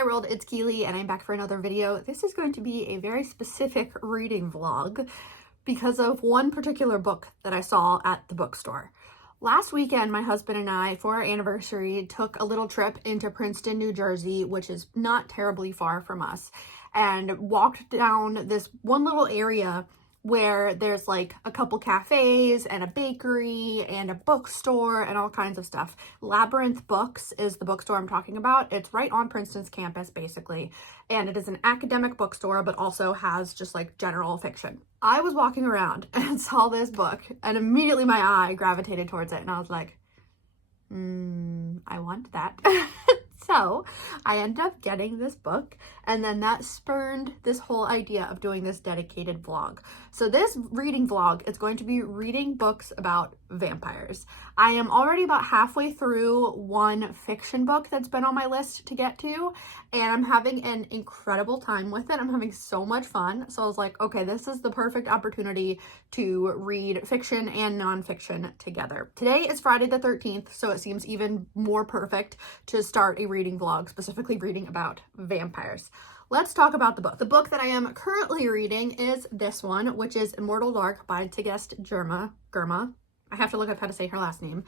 Hi world, it's Keely and I'm back for another video. This is going to be a very specific reading vlog because of one particular book that I saw at the bookstore. Last weekend, my husband and I, for our anniversary, took a little trip into Princeton, New Jersey, which is not terribly far from us, and walked down this one little area where there's like a couple cafes and a bakery and a bookstore and all kinds of stuff. Labyrinth Books is the bookstore I'm talking about. It's right on Princeton's campus, basically, and it is an academic bookstore, but also has just like general fiction. I was walking around and saw this book, and immediately my eye gravitated towards it, and I was like, I want that. So I ended up getting this book, and then that spurned this whole idea of doing this dedicated vlog. So this reading vlog is going to be reading books about vampires. I am already about halfway through one fiction book that's been on my list to get to, and I'm having an incredible time with it. I'm having so much fun. So I was like, okay, this is the perfect opportunity to read fiction and nonfiction together. Today is Friday the 13th, so it seems even more perfect to start a reading vlog, specifically reading about vampires. Let's talk about the book. The book that I am currently reading is this one, which is Immortal Dark by Tigst Girma. I have to look up how to say her last name.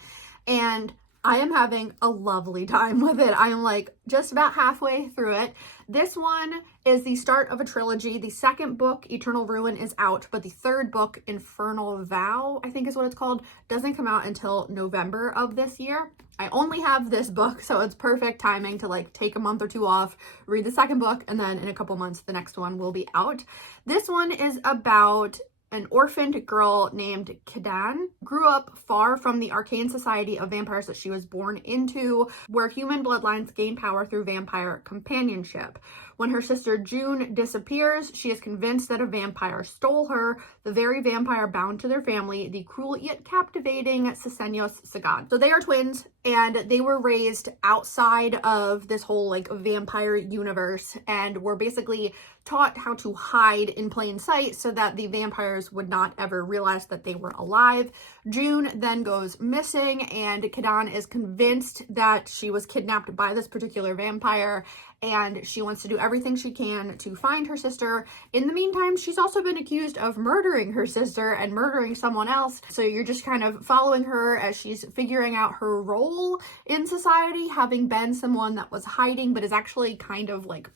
And I am having a lovely time with it. I am like just about halfway through it. This one is the start of a trilogy. The second book, Eternal Ruin, is out, but the third book, Infernal Vow, I think is what it's called, doesn't come out until November of this year. I only have this book, so it's perfect timing to like take a month or two off, read the second book, and then in a couple months, the next one will be out. This one is about an orphaned girl named Kadan, grew up far from the arcane society of vampires that she was born into, where human bloodlines gain power through vampire companionship. When her sister June disappears, she is convinced that a vampire stole her, the very vampire bound to their family, the cruel yet captivating Sisenos Sagad. So they are twins, and they were raised outside of this whole like vampire universe, and were basically taught how to hide in plain sight so that the vampires would not ever realize that they were alive. June then goes missing, and Kadan is convinced that she was kidnapped by this particular vampire, and she wants to do everything she can to find her sister. In the meantime, she's also been accused of murdering her sister and murdering someone else. So you're just kind of following her as she's figuring out her role in society, having been someone that was hiding but is actually kind of like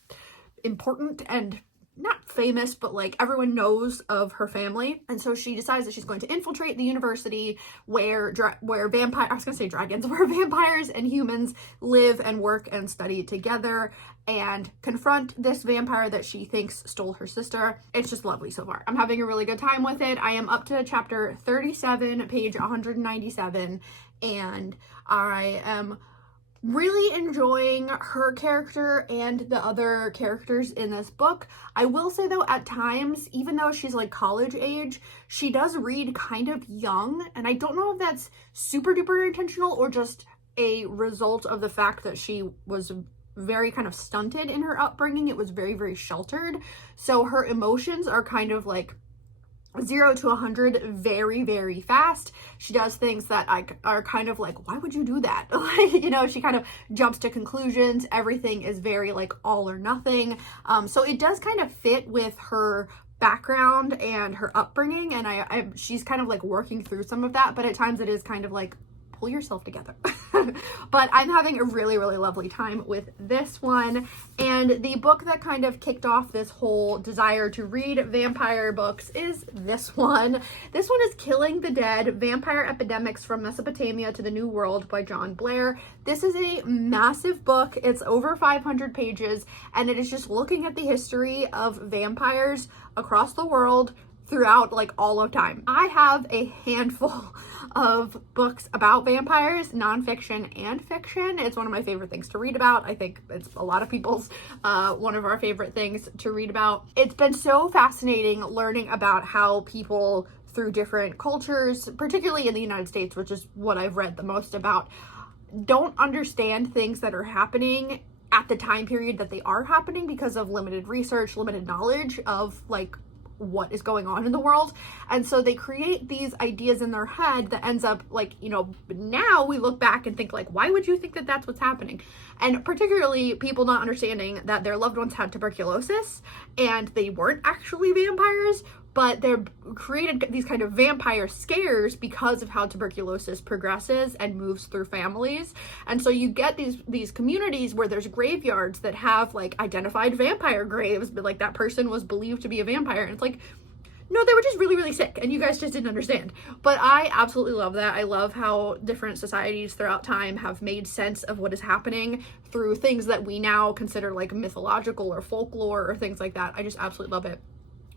important and not famous, but like everyone knows of her family. And so she decides that she's going to infiltrate the university where vampires, I was gonna say dragons, where vampires and humans live and work and study together, and confront this vampire that she thinks stole her sister. It's just lovely so far. I'm having a really good time with it. I am up to chapter 37, page 197, and I am really enjoying her character and the other characters in this book. I will say though, at times, even though she's like college age, she does read kind of young, and I don't know if that's super duper intentional or just a result of the fact that she was very kind of stunted in her upbringing. It was very, very sheltered. So her emotions are kind of like 0 to 100 very, very fast. She does things that are kind of like, why would you do that? Like, you know, she kind of jumps to conclusions. Everything is very like all or nothing. So it does kind of fit with her background and her upbringing, and she's kind of like working through some of that, but at times it is kind of like, pull yourself together. But I'm having a really, really lovely time with this one. And the book that kind of kicked off this whole desire to read vampire books is this one. This one is Killing the Dead: Vampire Epidemics from Mesopotamia to the New World by John Blair. This is a massive book. It's over 500 pages, and it is just looking at the history of vampires across the world throughout like all of time. I have a handful of books about vampires, nonfiction and fiction. It's one of my favorite things to read about. I think it's a lot of people's one of our favorite things to read about. It's been so fascinating learning about how people through different cultures, particularly in the United States, which is what I've read the most about, don't understand things that are happening at the time period that they are happening because of limited research, limited knowledge of like what is going on in the world. And so they create these ideas in their head that ends up like, you know, now we look back and think like, why would you think that that's what's happening? And particularly people not understanding that their loved ones had tuberculosis and they weren't actually vampires, but they're created these kind of vampire scares because of how tuberculosis progresses and moves through families. And so you get these communities where there's graveyards that have like identified vampire graves, but like that person was believed to be a vampire. And it's like, no, they were just really, really sick and you guys just didn't understand. But I absolutely love that. I love how different societies throughout time have made sense of what is happening through things that we now consider like mythological or folklore or things like that. I just absolutely love it.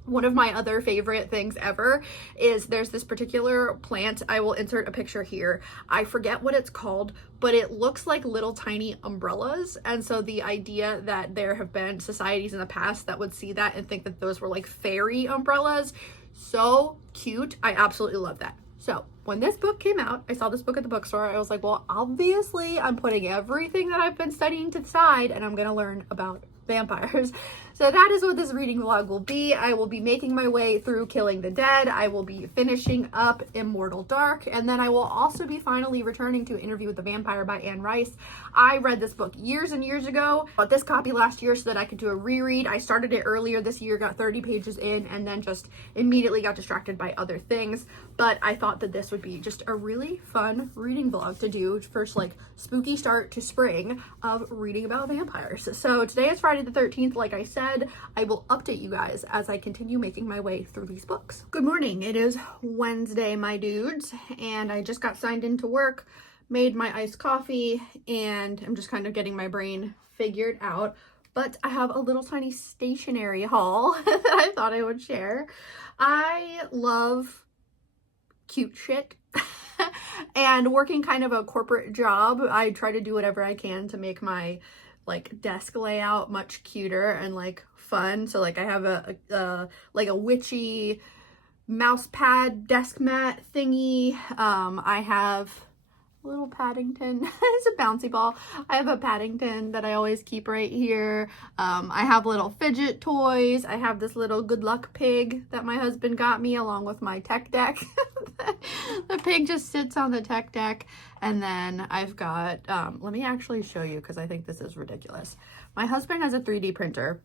One of my other favorite things ever is there's this particular plant. I will insert a picture here. I forget what it's called, but it looks like little tiny umbrellas. And so the idea that there have been societies in the past that would see that and think that those were like fairy umbrellas, so cute. I absolutely love that. So when this book came out, I saw this book at the bookstore. I was like, well, obviously I'm putting everything that I've been studying to the side and I'm going to learn about vampires. So that is what this reading vlog will be. I will be making my way through Killing the Dead. I will be finishing up Immortal Dark, and then I will also be finally returning to Interview with the Vampire by Anne Rice. I read this book years and years ago, bought this copy last year so that I could do a reread. I started it earlier this year, got 30 pages in, and then just immediately got distracted by other things. But I thought that this would be just a really fun reading vlog to do, first like spooky start to spring of reading about vampires. So today is Friday the 13th, like I said. I will update you guys as I continue making my way through these books. Good morning. It is Wednesday, my dudes, and I just got signed into work, made my iced coffee, and I'm just kind of getting my brain figured out. But I have a little tiny stationery haul that I thought I would share. I love cute shit. And working kind of a corporate job, I try to do whatever I can to make my like desk layout much cuter and like fun. So like I have a witchy mouse pad desk mat thingy. I have a little Paddington. It's a bouncy ball. I have a Paddington that I always keep right here. I have little fidget toys. I have this little good luck pig that my husband got me along with my tech deck. The pig just sits on the tech deck. And then I've got, let me actually show you because I think this is ridiculous. My husband has a 3D printer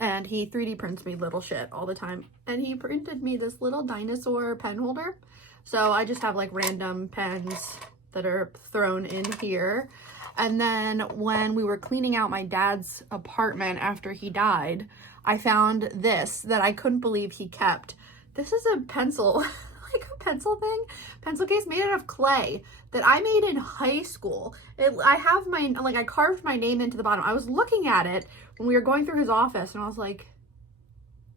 and he 3D prints me little shit all the time. And he printed me this little dinosaur pen holder. So I just have like random pens that are thrown in here. And then when we were cleaning out my dad's apartment after he died, I found this that I couldn't believe he kept. This is a pencil, like a pencil thing, pencil case made out of clay that I made in high school. I have my, like I carved my name into the bottom. I was looking at it when we were going through his office and I was like,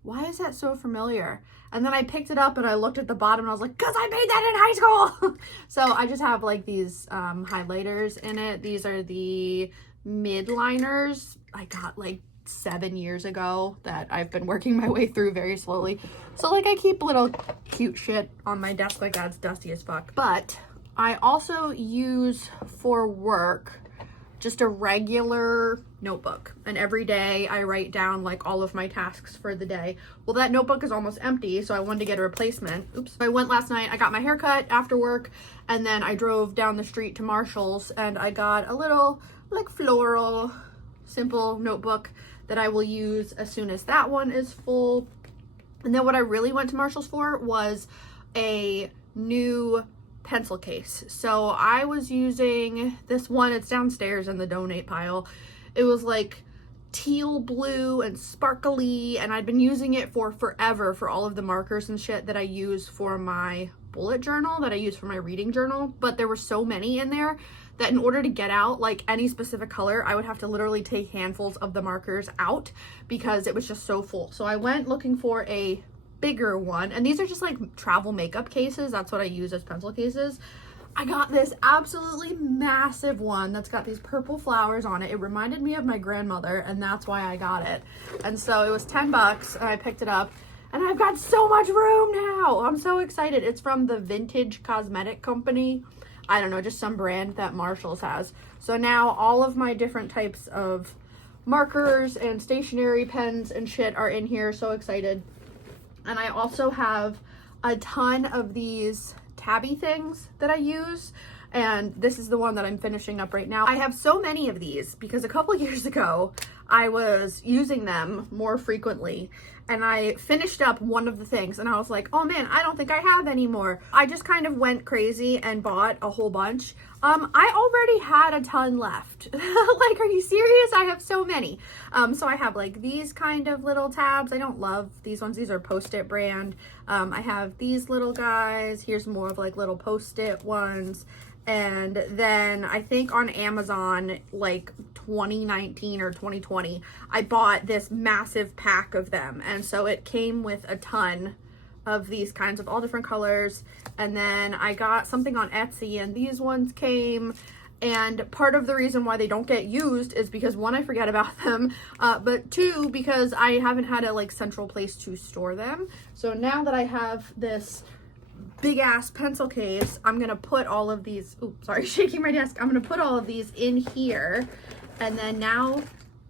why is that so familiar? And then I picked it up and I looked at the bottom and I was like, cause I made that in high school. So I just have like these highlighters in it. These are the midliners I got like 7 years ago that I've been working my way through very slowly. So like I keep little cute shit on my desk like that's dusty as fuck. But I also use for work just a regular notebook, and every day I write down like all of my tasks for the day. Well, that notebook is almost empty, so I wanted to get a replacement. Oops. I went last night, I got my hair cut after work, and then I drove down the street to Marshall's and I got a little like floral simple notebook that I will use as soon as that one is full. And then what I really went to Marshall's for was a new pencil case. So I was using this one, it's downstairs in the donate pile. It was like teal blue and sparkly, and I'd been using it for forever for all of the markers and shit that I use for my bullet journal, that I use for my reading journal. But there were so many in there that in order to get out like any specific color, I would have to literally take handfuls of the markers out because it was just so full. So I went looking for a bigger one, and these are just like travel makeup cases. That's what I use as pencil cases. I got this absolutely massive one that's got these purple flowers on it. It reminded me of my grandmother, and that's why I got it. And so it was 10 bucks and I picked it up, and I've got so much room now. I'm so excited. It's from the Vintage Cosmetic Company. I don't know, just some brand that Marshall's has. So now all of my different types of markers and stationery pens and shit are in here. So excited. And I also have a ton of these tabby things that I use. And this is the one that I'm finishing up right now. I have so many of these because a couple years ago, I was using them more frequently and I finished up one of the things and I was like, oh man, I don't think I have any more. I just kind of went crazy and bought a whole bunch. I already had a ton left. Like, are you serious? I have so many. So I have like these kind of little tabs. I don't love these ones. These are Post-it brand. I have these little guys. Here's more of like little Post-it ones. And then I think on Amazon, like 2019 or 2020, I bought this massive pack of them. And so it came with a ton of these kinds of all different colors. And then I got something on Etsy and these ones came. And part of the reason why they don't get used is because one, I forget about them, but two, because I haven't had a like central place to store them. So now that I have this big ass pencil case, I'm gonna put all of these, oops, sorry, shaking my desk. I'm gonna put all of these in here, and then now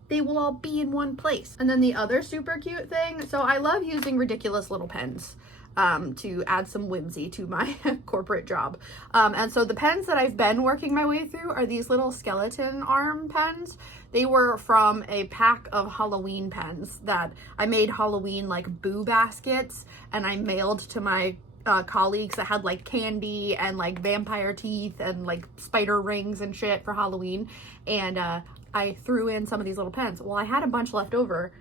they will all be in one place. And then the other super cute thing, so I love using ridiculous little pens to add some whimsy to my corporate job. And so the pens that I've been working my way through are these little skeleton arm pens. They were from a pack of Halloween pens that I made Halloween like boo baskets, and I mailed to my colleagues that had like candy and like vampire teeth and like spider rings and shit for Halloween. And I threw in some of these little pens. Well, I had a bunch left over.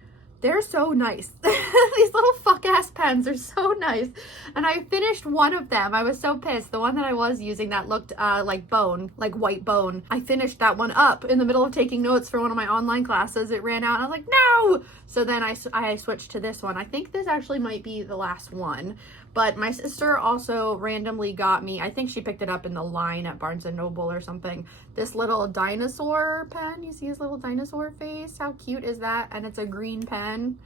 They're so nice. These little fuck ass pens are so nice. And I finished one of them. I was so pissed. The one that I was using that looked like bone, like white bone. I finished that one up in the middle of taking notes for one of my online classes. It ran out and I was like, no! So then I switched to this one. I think this actually might be the last one. But my sister also randomly got me, I think she picked it up in the line at Barnes & Noble or something, this little dinosaur pen. You see his little dinosaur face? How cute is that? And it's a green pen.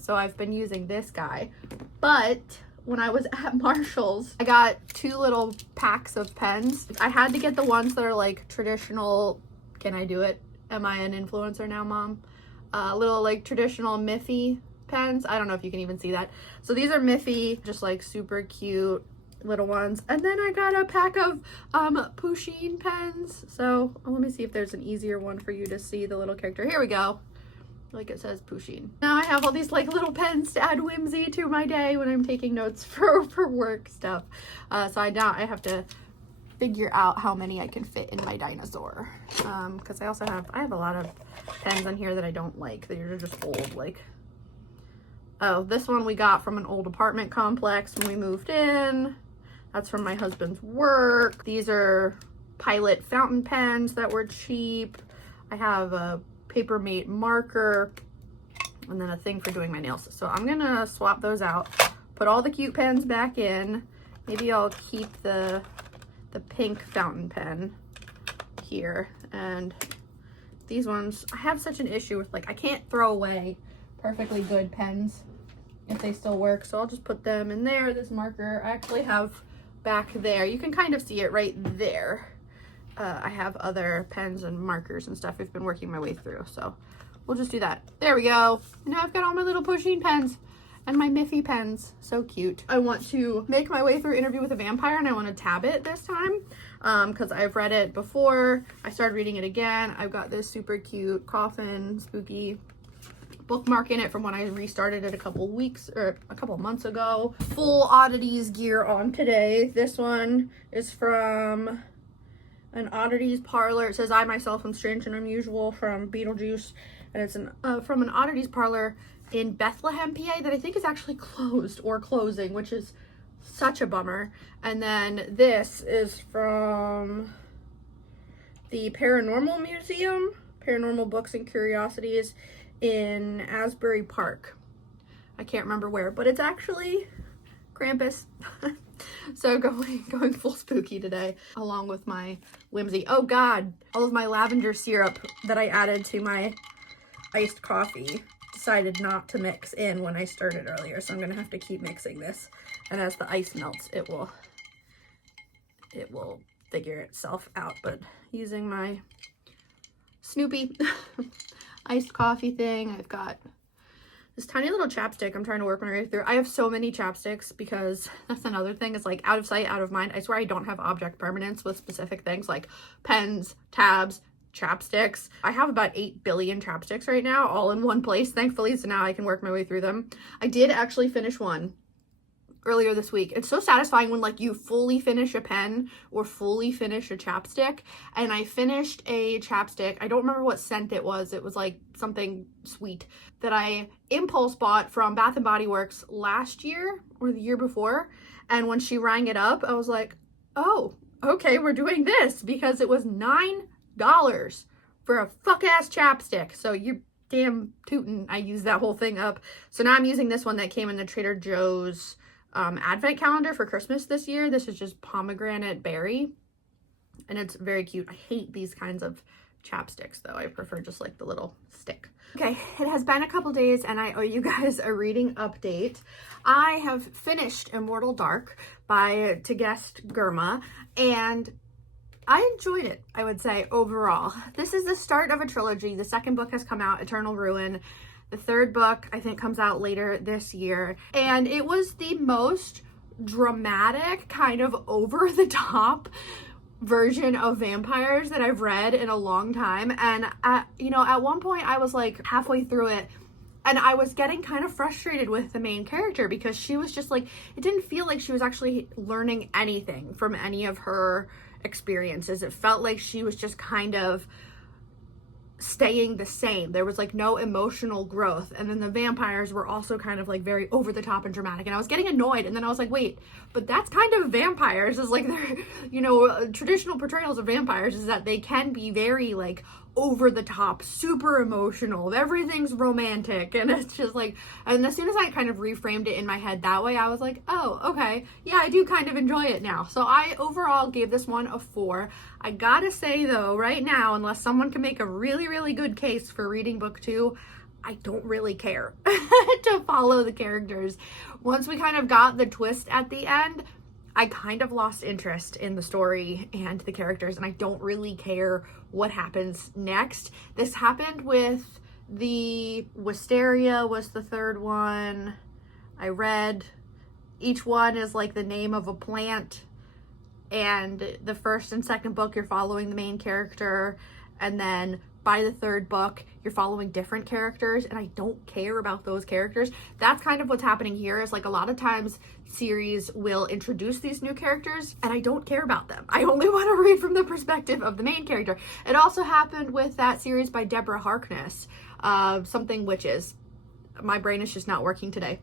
So I've been using this guy. But when I was at Marshall's, I got two little packs of pens. I had to get the ones that are like traditional. Can I do it? Am I an influencer now, Mom? Little like traditional Miffy pens. I don't know if you can even see that. So these are Miffy, just like super cute little ones. And then I got a pack of Pusheen pens. So let me see if there's an easier one for you to see the little character. Here we go. Like it says Pusheen. Now I have all these like little pens to add whimsy to my day when I'm taking notes for work stuff. So I have to figure out how many I can fit in my dinosaur. Because I have a lot of pens in here that I don't like. They're just old, like, oh, this one we got from an old apartment complex when we moved in. That's from my husband's work. These are Pilot fountain pens that were cheap. I have a Papermate marker and then a thing for doing my nails. So I'm gonna swap those out, put all the cute pens back in. Maybe I'll keep the pink fountain pen here. And these ones, I have such an issue with, like, I can't throw away perfectly good pens if they still work, so I'll just put them in there. This marker I actually have back there. You can kind of see it right there. I have other pens and markers and stuff I've been working my way through, so we'll just do that. There we go. Now I've got all my little Pusheen pens and my Miffy pens. So cute. I want to make my way through Interview with a Vampire, and I want to tab it this time because I've read it before. I started reading it again. I've got this super cute coffin spooky bookmark in it from when I restarted it a couple months ago. Full oddities gear on today. This one is from an oddities parlor. It says, I myself am strange and unusual, from Beetlejuice, and it's from an oddities parlor in Bethlehem, PA, that I think is actually closed or closing, which is such a bummer. And then this is from the Paranormal Museum, Paranormal Books and Curiosities in Asbury Park. I can't remember where, but it's actually Krampus. So going full spooky today, along with my whimsy. Oh God, all of my lavender syrup that I added to my iced coffee decided not to mix in when I stirred it earlier, so I'm gonna have to keep mixing this. And as the ice melts, it will figure itself out. But using my Snoopy iced coffee thing, I've got this tiny little chapstick I'm trying to work my way through. I have so many chapsticks because that's another thing. It's like out of sight, out of mind. I swear I don't have object permanence with specific things like pens, tabs, chapsticks. I have about 8 billion chapsticks right now, all in one place, thankfully, so now I can work my way through them. I did actually finish one earlier this week. It's so satisfying when like you fully finish a pen or fully finish a chapstick. And I finished a chapstick. I don't remember what scent it was. It was like something sweet that I impulse bought from Bath and Body Works last year or the year before. And when she rang it up, I was like, oh, okay, we're doing this, because it was $9 for a fuck ass chapstick. So you're damn tootin', I used that whole thing up. So now I'm using this one that came in the Trader Joe's advent calendar for Christmas this year. This is just pomegranate berry, and it's very cute. I hate these kinds of chapsticks though. I prefer just like the little stick. Okay, it has been a couple days and I owe you guys a reading update. I have finished Immortal Dark by Tegest Girma, and I enjoyed it, I would say, overall. This is the start of a trilogy. The second book has come out, Eternal Ruin. The third book, I think, comes out later this year. And it was the most dramatic, kind of over-the-top version of vampires that I've read in a long time. And, at one point, I was like halfway through it, and I was getting kind of frustrated with the main character because she was just like, it didn't feel like she was actually learning anything from any of her experiences. It felt like she was just kind of staying the same. There was like no emotional growth. And then the vampires were also kind of like very over the top and dramatic. And I was getting annoyed. And then I was like, wait, but that's kind of vampires. Is like their, traditional portrayals of vampires is that they can be very like over the top, super emotional. Everything's romantic. And it's just like, and as soon as I kind of reframed it in my head that way, I was like, oh, okay. Yeah, I do kind of enjoy it now. So I overall gave this one a 4. I gotta say though, right now, unless someone can make a really, really good case for reading book 2, I don't really care to follow the characters. Once we kind of got the twist at the end, I kind of lost interest in the story and the characters, and I don't really care what happens next. This happened with the Wisteria was the third one I read. Each one is like the name of a plant, and the first and second book you're following the main character, and then by the third book you're following different characters, and I don't care about those characters. That's kind of what's happening here, is like a lot of times series will introduce these new characters and I don't care about them. I only want to read from the perspective of the main character. It also happened with that series by Deborah Harkness, Something Witches. My brain is just not working today.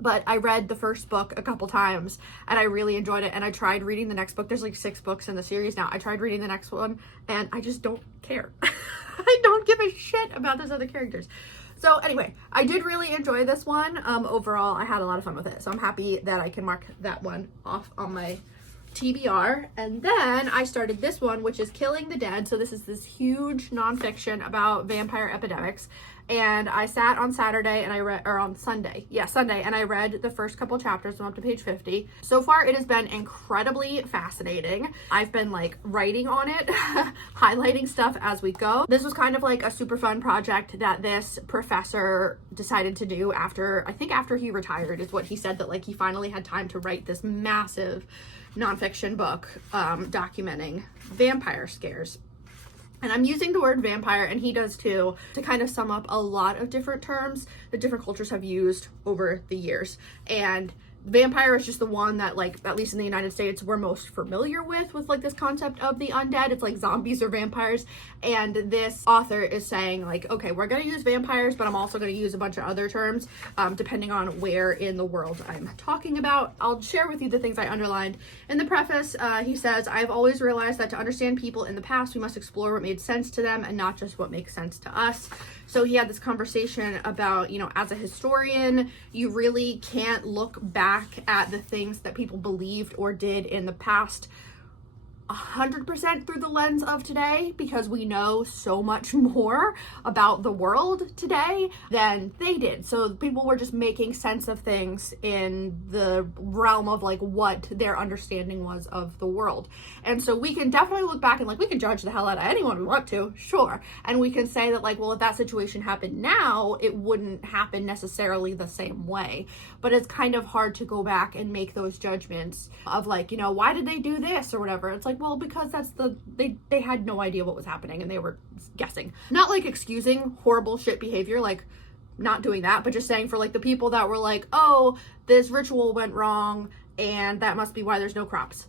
But I read the first book a couple times and I really enjoyed it, and I tried reading the next book. There's like 6 books in the series now. I tried reading the next one and I just don't care. I don't give a shit about those other characters. So anyway, I did really enjoy this one. Overall, I had a lot of fun with it. So I'm happy that I can mark that one off on my TBR. And then I started this one, which is Killing the Dead. So this is this huge nonfiction about vampire epidemics. And I sat on Saturday and I read, or on Sunday, Sunday, and I read the first couple chapters. I'm up to page 50. So far, it has been incredibly fascinating. I've been like writing on it, highlighting stuff as we go. This was kind of like a super fun project that this professor decided to do after he retired, is what he said, that like he finally had time to write this massive nonfiction book documenting vampire scares. And I'm using the word vampire, and he does too, to kind of sum up a lot of different terms that different cultures have used over the years. And vampire is just the one that, like, at least in the United States, we're most familiar with like this concept of the undead. It's like zombies or vampires. And this author is saying like, okay, we're going to use vampires, but I'm also going to use a bunch of other terms, depending on where in the world I'm talking about. I'll share with you the things I underlined. In the preface, he says, I've always realized that to understand people in the past, we must explore what made sense to them and not just what makes sense to us. So he had this conversation about, as a historian, you really can't look back at the things that people believed or did in the past 100% through the lens of today, because we know so much more about the world today than they did. So people were just making sense of things in the realm of like what their understanding was of the world. And so we can definitely look back and like we can judge the hell out of anyone we want to, sure. And we can say that like, well, if that situation happened now, it wouldn't happen necessarily the same way. But it's kind of hard to go back and make those judgments of like, you know, why did they do this or whatever. It's like, well, because they had no idea what was happening and they were guessing. Not like excusing horrible shit behavior, like not doing that, but just saying for like the people that were like, oh, this ritual went wrong and that must be why there's no crops.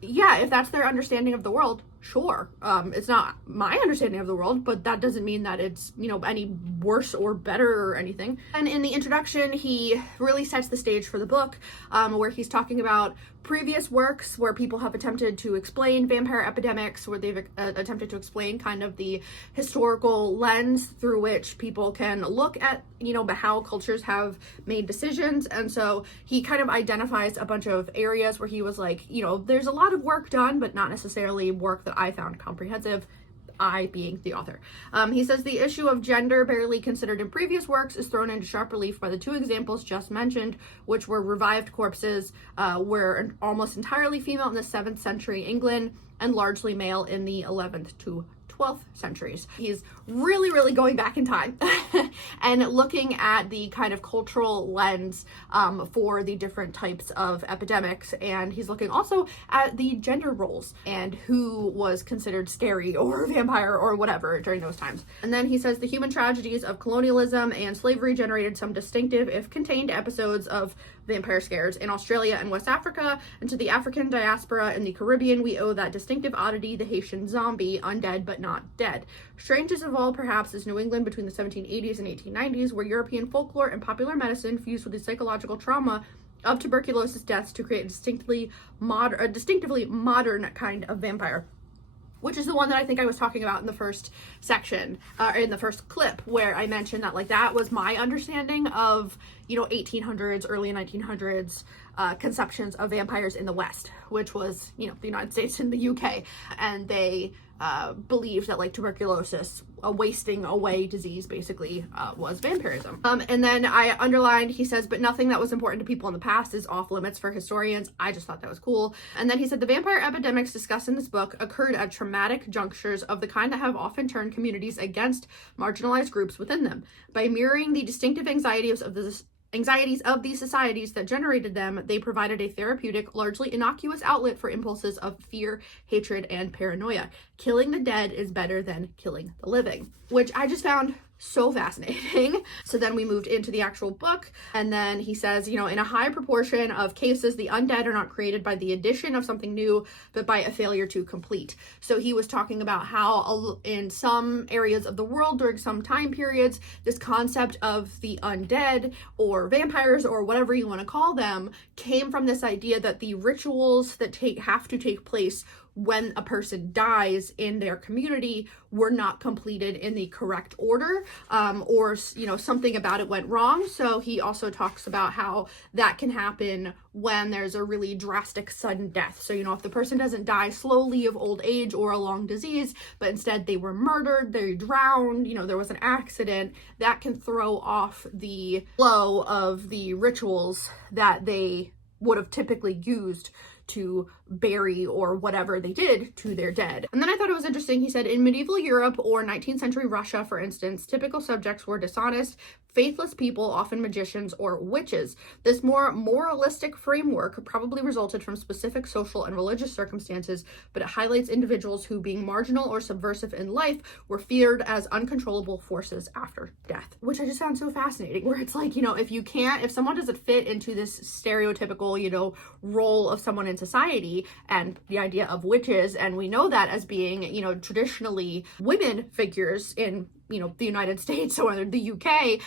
Yeah, if that's their understanding of the world, sure. It's not my understanding of the world, but that doesn't mean that it's, you know, any worse or better or anything. And in the introduction, he really sets the stage for the book, where he's talking about previous works where people have attempted to explain vampire epidemics, where they've attempted to explain kind of the historical lens through which people can look at, you know, how cultures have made decisions. And so he kind of identifies a bunch of areas where he was like, you know, there's a lot of work done, but not necessarily work that I found comprehensive. I being the author. He says the issue of gender barely considered in previous works is thrown into sharp relief by the two examples just mentioned, which were revived corpses, were almost entirely female in the 7th century England and largely male in the 11th to 12th centuries. He's really going back in time and looking at the kind of cultural lens for the different types of epidemics. And he's looking also at the gender roles and who was considered scary or vampire or whatever during those times. And then he says the human tragedies of colonialism and slavery generated some distinctive, if contained, episodes of vampire scares in Australia and West Africa, and to the African diaspora in the Caribbean we owe that distinctive oddity, the Haitian zombie, undead but not dead. Strangest of all perhaps is New England between the 1780s and 1890s, where European folklore and popular medicine fused with the psychological trauma of tuberculosis deaths to create a distinctively modern kind of vampire, which is the one that I think I was talking about in the first section, in the first clip, where I mentioned that like that was my understanding of, you know, 1800s, early 1900s conceptions of vampires in the West, which was, you know, the United States and the UK, and they believed that like tuberculosis, a wasting away disease, basically was vampirism. And then I underlined, he says, but nothing that was important to people in the past is off limits for historians. I just thought that was cool. And then he said the vampire epidemics discussed in this book occurred at traumatic junctures of the kind that have often turned communities against marginalized groups within them. By mirroring the distinctive anxieties of these societies that generated them, they provided a therapeutic, largely innocuous outlet for impulses of fear, hatred, and paranoia. Killing the dead is better than killing the living, which I just found so fascinating. So then we moved into the actual book, and then he says, you know, in a high proportion of cases, the undead are not created by the addition of something new, but by a failure to complete. So he was talking about how in some areas of the world during some time periods, this concept of the undead or vampires or whatever you want to call them came from this idea that the rituals that have to take place when a person dies in their community were not completed in the correct order, or, you know, something about it went wrong. So he also talks about how that can happen when there's a really drastic sudden death. So, you know, if the person doesn't die slowly of old age or a long disease, but instead they were murdered, they drowned, you know, there was an accident, that can throw off the flow of the rituals that they would have typically used to bury or whatever they did to their dead. And then I thought it was interesting, he said, in medieval Europe or 19th century Russia, for instance, typical subjects were dishonest, faithless people, often magicians or witches. This more moralistic framework probably resulted from specific social and religious circumstances, but it highlights individuals who, being marginal or subversive in life, were feared as uncontrollable forces after death, which I just found so fascinating, where it's like, you know, if someone doesn't fit into this stereotypical, you know, role of someone in society, and the idea of witches, and we know that as being, you know, traditionally women figures in, you know, the United States or the UK,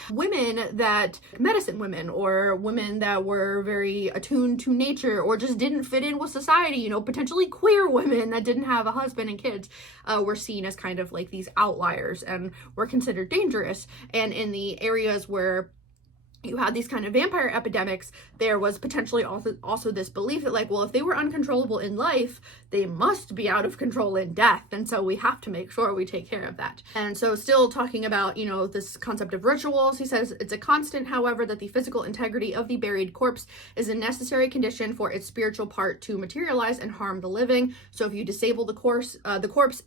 medicine women or women that were very attuned to nature or just didn't fit in with society, you know, potentially queer women that didn't have a husband and kids, were seen as kind of like these outliers and were considered dangerous. And in the areas where, you had these kind of vampire epidemics, there was potentially also this belief that, like, well, if they were uncontrollable in life, they must be out of control in death. And so we have to make sure we take care of that. And so still talking about, this concept of rituals, he says it's a constant, however, that the physical integrity of the buried corpse is a necessary condition for its spiritual part to materialize and harm the living. So if you disable the corpse,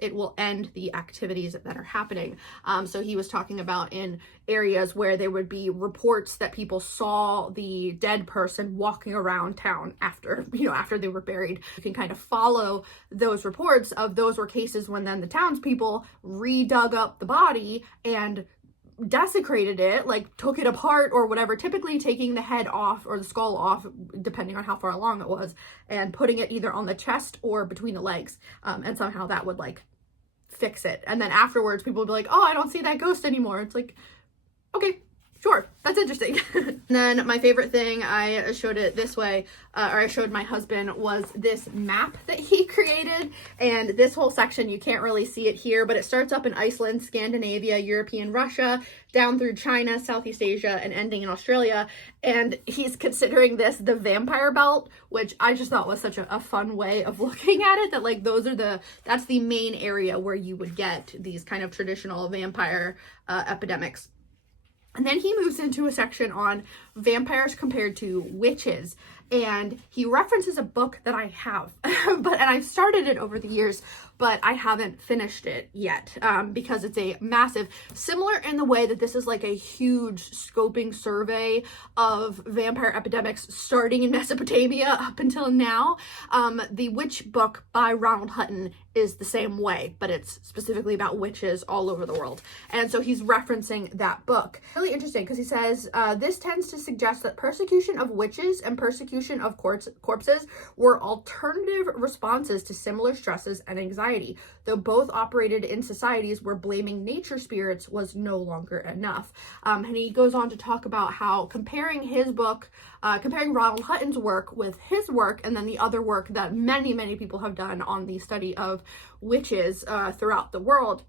it will end the activities that are happening. So he was talking about in areas where there would be reports that people saw the dead person walking around town after they were buried. You can kind of follow those reports of those were cases when then the townspeople redug up the body and desecrated it, like took it apart or whatever, typically taking the head off or the skull off, depending on how far along it was, and putting it either on the chest or between the legs. And somehow that would like fix it. And then afterwards people would be like, oh, I don't see that ghost anymore. It's like, okay, sure, that's interesting. And then my favorite thing, I showed it this way, or I showed my husband, was this map that he created. And this whole section, you can't really see it here, but it starts up in Iceland, Scandinavia, European Russia, down through China, Southeast Asia, and ending in Australia. And he's considering this the vampire belt, which I just thought was such a fun way of looking at it, that like that's the main area where you would get these kind of traditional vampire epidemics. And then he moves into a section on vampires compared to witches. And he references a book that I have, and I've started it over the years, but I haven't finished it yet because it's a massive, similar in the way that this is like a huge scoping survey of vampire epidemics starting in Mesopotamia up until now. The witch book by Ronald Hutton is the same way, but it's specifically about witches all over the world. And so he's referencing that book. Really interesting because he says, this tends to suggest that persecution of witches and persecution of corpses were alternative responses to similar stresses and anxiety, though both operated in societies where blaming nature spirits was no longer enough. And he goes on to talk about how comparing Ronald Hutton's work with his work, and then the other work that many, many people have done on the study of witches throughout the world,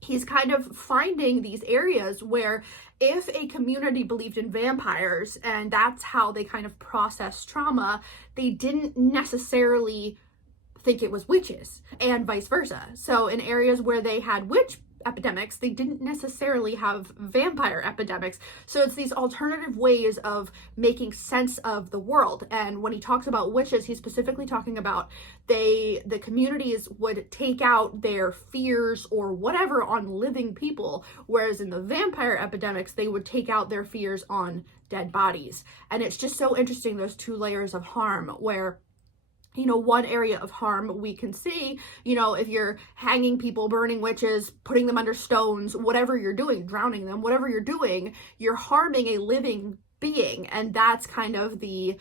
he's kind of finding these areas where if a community believed in vampires and that's how they kind of process trauma, they didn't necessarily think it was witches, and vice versa. So in areas where they had witch epidemics, they didn't necessarily have vampire epidemics. So it's these alternative ways of making sense of the world. And when he talks about witches, he's specifically talking about the communities would take out their fears or whatever on living people, whereas in the vampire epidemics, they would take out their fears on dead bodies. And it's just so interesting, those two layers of harm, where one area of harm we can see, if you're hanging people, burning witches, putting them under stones, whatever you're doing, drowning them, whatever you're doing, you're harming a living being. And that's kind of the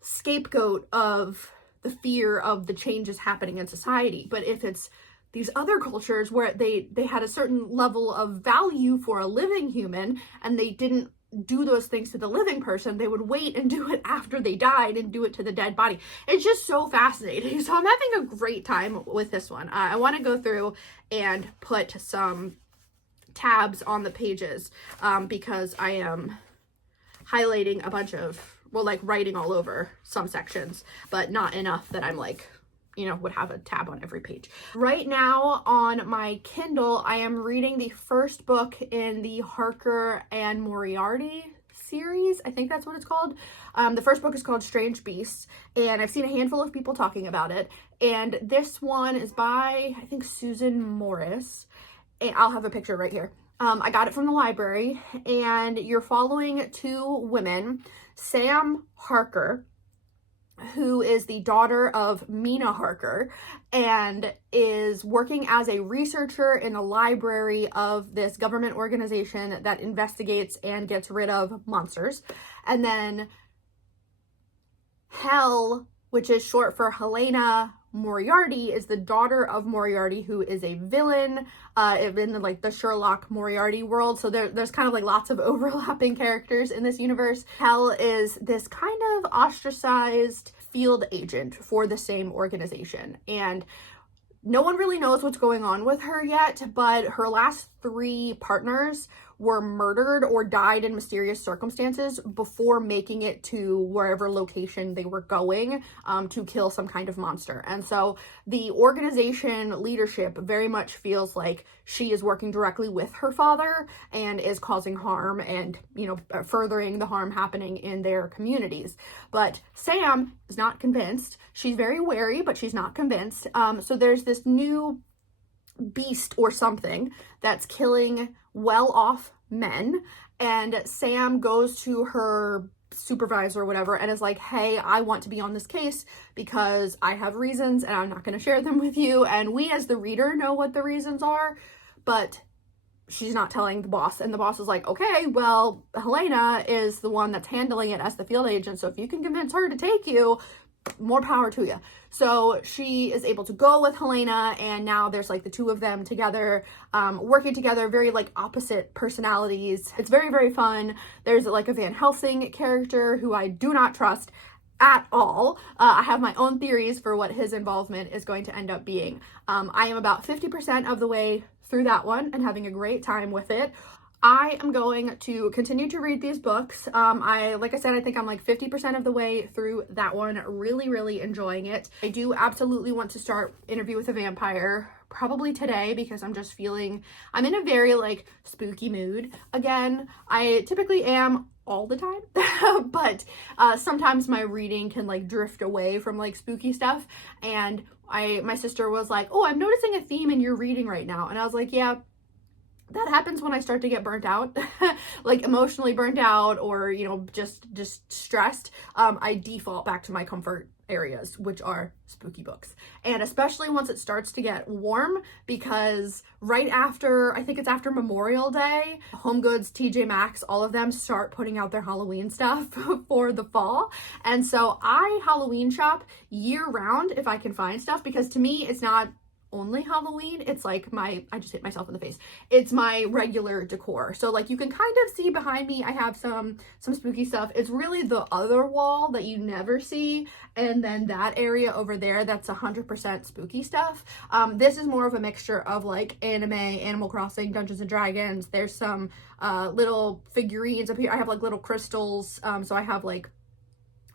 scapegoat of the fear of the changes happening in society. But if it's these other cultures where they had a certain level of value for a living human and they didn't do those things to the living person, they would wait and do it after they died and do it to the dead body. It's just so fascinating. So I'm having a great time with this one. I want to go through and put some tabs on the pages because I am highlighting a bunch of, writing all over some sections, but not enough that I'm would have a tab on every page. Right now on my Kindle, I am reading the first book in the Harker and Moriarty series. I think that's what it's called. The first book is called Strange Beasts, and I've seen a handful of people talking about it. And this one is by, I think, Susan Morris. And I'll have a picture right here. I got it from the library, and you're following two women, Sam Harker, who is the daughter of Mina Harker and is working as a researcher in a library of this government organization that investigates and gets rid of monsters. And then Hel, which is short for Helena Moriarty, is the daughter of Moriarty, who is a villain in the Sherlock Moriarty world. So there's kind of lots of overlapping characters in this universe. Hel is this kind of ostracized field agent for the same organization, and no one really knows what's going on with her yet, but her last three partners were murdered or died in mysterious circumstances before making it to wherever location they were going to kill some kind of monster. And so the organization leadership very much feels like she is working directly with her father and is causing harm and, you know, furthering the harm happening in their communities. But Sam is not convinced. She's very wary, but she's not convinced. So there's this new beast or something that's killing well-off men, and Sam goes to her supervisor or whatever and is like, hey, I want to be on this case because I have reasons and I'm not going to share them with you. And we as the reader know what the reasons are, but she's not telling the boss. And the boss is like, okay, well, Helena is the one that's handling it as the field agent, so if you can convince her to take you, more power to you. So she is able to go with Helena, and now there's like the two of them together, working together, very like opposite personalities. It's very, very fun. There's like a Van Helsing character who I do not trust at all. I have my own theories for what his involvement is going to end up being. I am about 50% of the way through that one and having a great time with it. I am going to continue to read these books. Like I said, I think I'm like 50% of the way through that one. Really, really enjoying it. I do absolutely want to start Interview with a Vampire probably today because I'm just feeling, I'm in a very like spooky mood again. I typically am all the time, but sometimes my reading can like drift away from like spooky stuff. And my sister was like, oh, I'm noticing a theme in your reading right now. And I was like, yeah, that happens when I start to get burnt out, like emotionally burnt out, or, you know, just stressed. I default back to my comfort areas, which are spooky books. And especially once it starts to get warm, because right after, I think it's after Memorial Day, HomeGoods, TJ Maxx, all of them start putting out their Halloween stuff for the fall. And so I Halloween shop year round if I can find stuff, because to me, it's not only Halloween, it's like I just hit myself in the face. It's my regular decor. So like you can kind of see behind me, I have some spooky stuff. It's really the other wall that you never see. And then that area over there, that's 100% spooky stuff. This is more of a mixture of like anime, Animal Crossing, Dungeons and Dragons. There's some little figurines up here. I have like little crystals. So I have like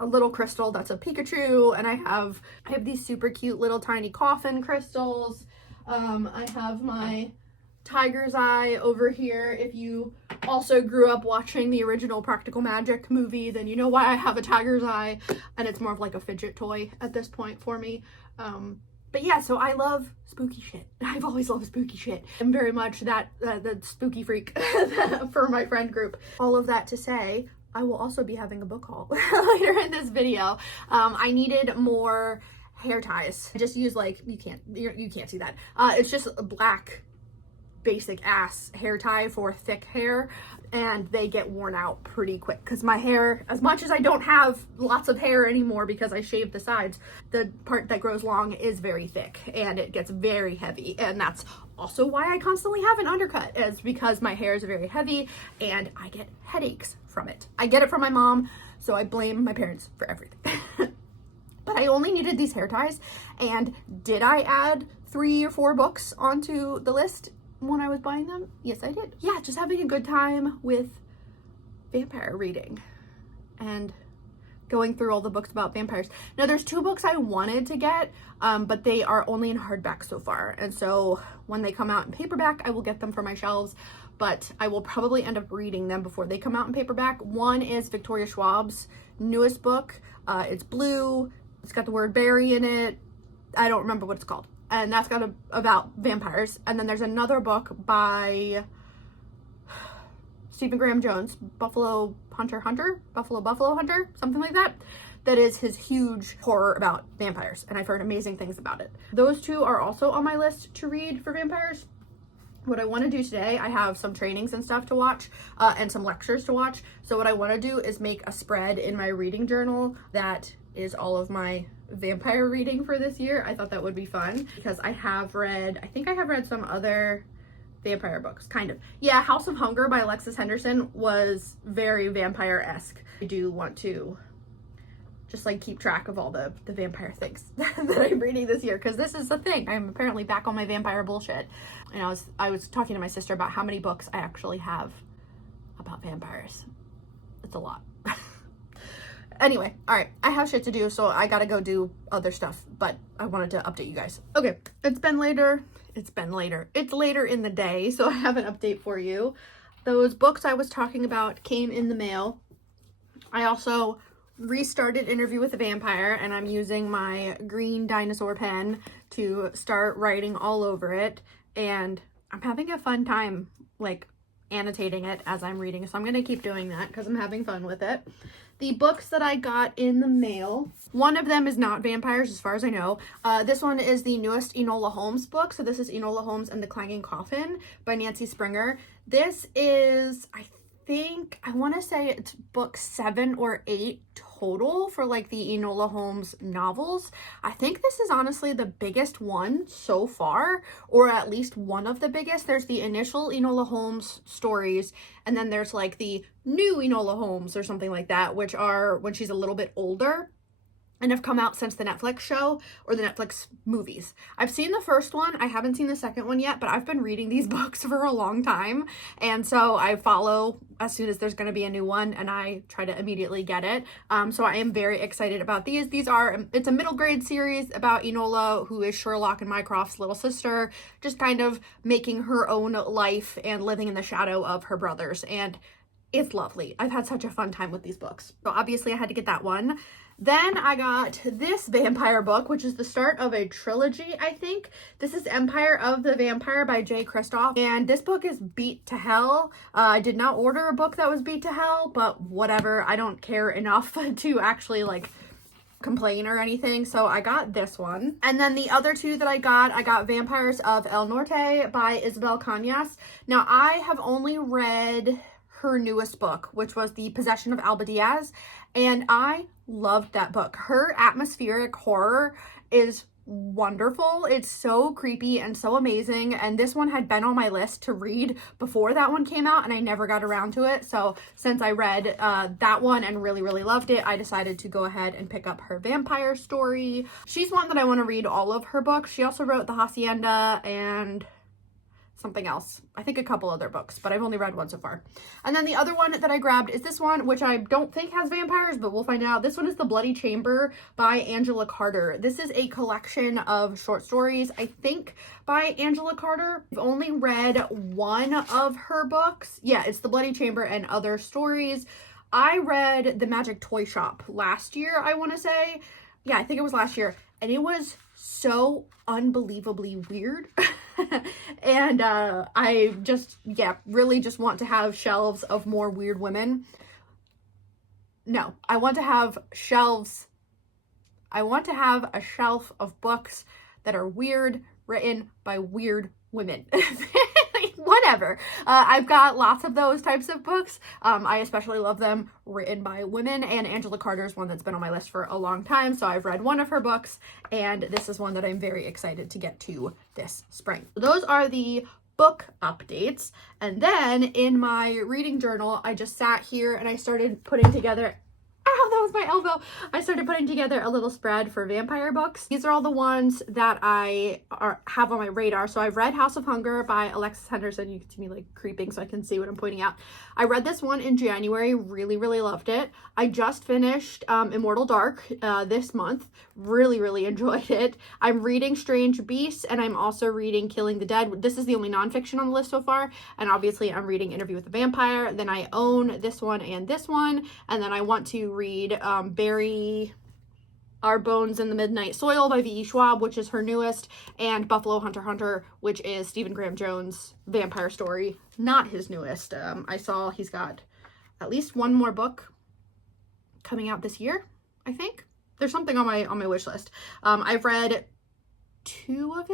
a little crystal that's a Pikachu, and I have these super cute little tiny coffin crystals. I have my tiger's eye over here. If you also grew up watching the original Practical Magic movie, then you know why I have a tiger's eye, and it's more of like a fidget toy at this point for me. But yeah, so I love spooky shit. I've always loved spooky shit. I'm very much that the spooky freak for my friend group. All of that to say, I will also be having a book haul later in this video. I needed more hair ties. I just use like, you can't see that. It's just a black basic ass hair tie for thick hair, and they get worn out pretty quick because my hair, as much as I don't have lots of hair anymore because I shaved the sides, the part that grows long is very thick and it gets very heavy, and that's also why I constantly have an undercut, is because my hair is very heavy and I get headaches from it. I get it from my mom, so I blame my parents for everything. But I only needed these hair ties, and did I add 3 or 4 books onto the list when I was buying them? Yes, I did. Yeah, just having a good time with vampire reading and going through all the books about vampires. Now, there's 2 books I wanted to get, but they are only in hardback so far. And so when they come out in paperback, I will get them for my shelves, but I will probably end up reading them before they come out in paperback. One is Victoria Schwab's newest book. It's blue. It's got the word berry in it. I don't remember what it's called. And that's about vampires. And then there's another book by Stephen Graham Jones, Buffalo Hunter, something like that. That is his huge horror about vampires, and I've heard amazing things about it. Those 2 are also on my list to read for vampires. What I want to do today, I have some trainings and stuff to watch, and some lectures to watch. So what I want to do is make a spread in my reading journal that is all of my vampire reading for this year. I thought that would be fun because I think I have read some other vampire books, kind of. Yeah, House of Hunger by Alexis Henderson was very vampire-esque. I do want to just like keep track of all the vampire things that I'm reading this year, because this is the thing. I'm apparently back on my vampire bullshit. And I was talking to my sister about how many books I actually have about vampires. It's a lot. Anyway, all right, I have shit to do, so I gotta go do other stuff, but I wanted to update you guys. Okay, it's later in the day, so I have an update for you. Those books I was talking about came in the mail. I also restarted Interview with a Vampire, and I'm using my green dinosaur pen to start writing all over it, and I'm having a fun time, like, annotating it as I'm reading, so I'm gonna keep doing that because I'm having fun with it. The books that I got in the mail, one of them is not vampires as far as I know. This one is the newest Enola Holmes book. So this is Enola Holmes and the Clanging Coffin by Nancy Springer. This is, I want to say it's book 7 or 8 total for like the Enola Holmes novels. I think this is honestly the biggest one so far, or at least one of the biggest. There's the initial Enola Holmes stories, and then there's like the new Enola Holmes or something like that, which are when she's a little bit older and have come out since the Netflix show or the Netflix movies. I've seen the first one. I haven't seen the second one yet, but I've been reading these books for a long time. And so I follow as soon as there's going to be a new one, and I try to immediately get it. So I am very excited about these. It's a middle grade series about Enola, who is Sherlock and Mycroft's little sister, just kind of making her own life and living in the shadow of her brothers. And it's lovely. I've had such a fun time with these books. So obviously I had to get that one. Then I got this vampire book, which is the start of a trilogy, I think. This is Empire of the Vampire by Jay Kristoff. And this book is beat to hell. I did not order a book that was beat to hell, but whatever. I don't care enough to actually like complain or anything. So I got this one. And then the other two that I got Vampires of El Norte by Isabel Cañas. Now I have only read her newest book, which was The Possession of Alba Diaz, and I loved that book. Her atmospheric horror is wonderful. It's so creepy and so amazing, and this one had been on my list to read before that one came out, and I never got around to it. So since I read that one and really loved it, I decided to go ahead and pick up her vampire story. She's one that I want to read all of her books. She also wrote The Hacienda and something else. I think a couple other books, but I've only read one so far. And then the other one that I grabbed is this one, which I don't think has vampires, but we'll find out. This one is The Bloody Chamber by Angela Carter. This is a collection of short stories, I think, by Angela Carter. I've only read one of her books. Yeah, it's The Bloody Chamber and Other Stories. I read The Magic Toy Shop last year, I want to say. Yeah, I think it was last year. And it was so unbelievably weird. And I just, really just want to have shelves of more weird women. No, I want to have shelves. I want to have a shelf of books that are weird, written by weird women. Whatever. I've got lots of those types of books. I especially love them written by women, and Angela Carter is one that's been on my list for a long time, so I've read one of her books, and this is one that I'm very excited to get to this spring. Those are the book updates, and then in my reading journal, I just sat here and I started putting together that was my elbow. I started putting together a little spread for vampire books. These are all the ones that I have on my radar. So I've read House of Hunger by Alexis Henderson. You can see me like creeping so I can see what I'm pointing out. I read this one in January, really loved it. I just finished Immortal Dark this month, really enjoyed it. I'm reading Strange Beasts, and I'm also reading Killing the Dead. This is the only nonfiction on the list so far, and obviously I'm reading Interview with the Vampire. Then I own this one, and then I want to read Bury Our Bones in the Midnight Soil by V.E. Schwab, which is her newest, and Buffalo Hunter Hunter, which is Stephen Graham Jones' vampire story, not his newest. I saw he's got at least one more book coming out this year, I think. There's something on my wish list. I've read one of